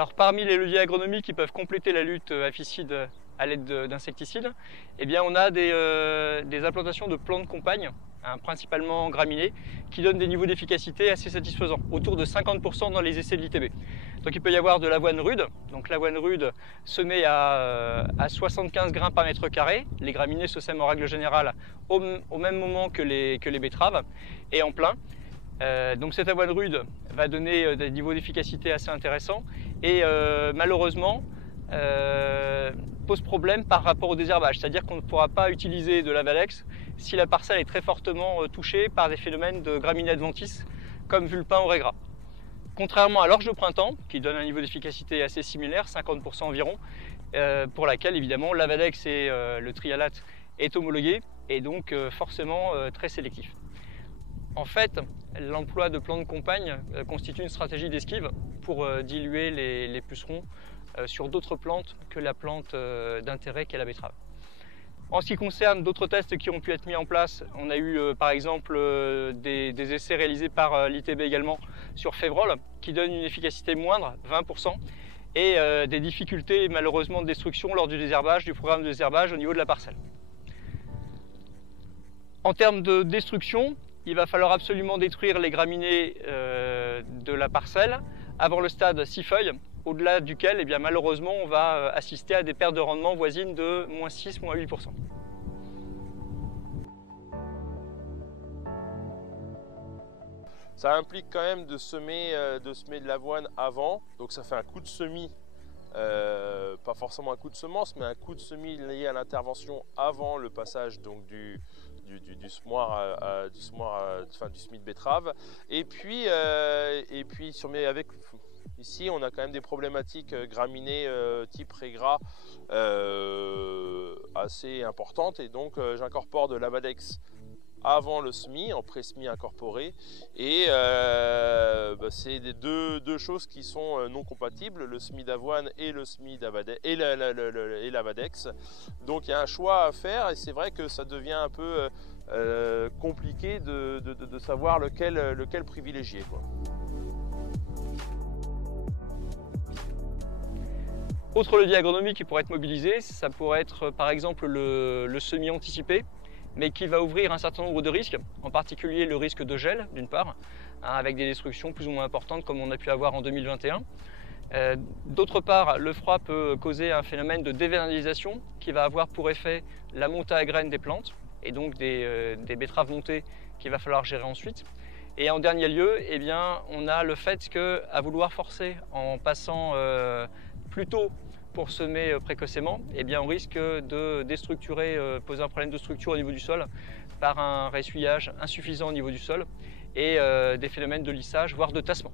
Alors parmi les leviers agronomiques qui peuvent compléter la lutte apicide à l'aide d'insecticides, eh bien, on a des implantations de plantes compagnes, hein, principalement graminées, qui donnent des niveaux d'efficacité assez satisfaisants, autour de 50% dans les essais de l'ITB. Donc il peut y avoir de l'avoine rude, donc l'avoine rude semée à 75 grains par mètre carré. Les graminées se sèment en règle générale au même moment que les betteraves et en plein. Donc cette avoine rude va donner des niveaux d'efficacité assez intéressants et malheureusement pose problème par rapport au désherbage, c'est-à-dire qu'on ne pourra pas utiliser de l'Avalex si la parcelle est très fortement touchée par des phénomènes de graminées adventices comme vulpin ou raiggras. Contrairement à l'orge de printemps, qui donne un niveau d'efficacité assez similaire, 50% environ, pour laquelle évidemment l'Avalex et le trialate est homologué et donc forcément très sélectif. En fait, l'emploi de plantes compagnes constitue une stratégie d'esquive pour diluer les pucerons sur d'autres plantes que la plante d'intérêt qu'est la betterave. En ce qui concerne d'autres tests qui ont pu être mis en place, on a eu par exemple des essais réalisés par l'ITB également sur Févrole qui donnent une efficacité moindre, 20%, et des difficultés malheureusement de destruction lors du désherbage, du programme de désherbage au niveau de la parcelle. En termes de destruction, il va falloir absolument détruire les graminées de la parcelle avant le stade 6 feuilles, au-delà duquel eh bien, malheureusement on va assister à des pertes de rendement voisines de -6, -8%. Ça implique quand même de semer de l'avoine avant, donc ça fait un coup de semis, pas forcément un coup de semence, mais un coup de semis lié à l'intervention avant le passage donc, du semoir, du semis de betterave. Et puis ici, on a quand même des problématiques graminées type raiggras assez importantes. Et donc, j'incorpore de l'Avadex avant le semis, en pré-semis incorporé. Et c'est deux choses qui sont non compatibles, le semis d'avoine et le semis et l'Avadex. Donc, il y a un choix à faire et c'est vrai que ça devient un peu compliqué de savoir lequel privilégier, quoi. Autre levier agronomique qui pourrait être mobilisé, ça pourrait être par exemple le semis anticipé, mais qui va ouvrir un certain nombre de risques, en particulier le risque de gel d'une part, hein, avec des destructions plus ou moins importantes comme on a pu avoir en 2021. D'autre part, le froid peut causer un phénomène de dévernalisation qui va avoir pour effet la montée à graines des plantes et donc des betteraves montées qu'il va falloir gérer ensuite. Et en dernier lieu, eh bien, on a le fait qu'à vouloir forcer en passant plus tôt pour semer précocement, eh bien, on risque de déstructurer, poser un problème de structure au niveau du sol par un ressuyage insuffisant au niveau du sol et des phénomènes de lissage, voire de tassement.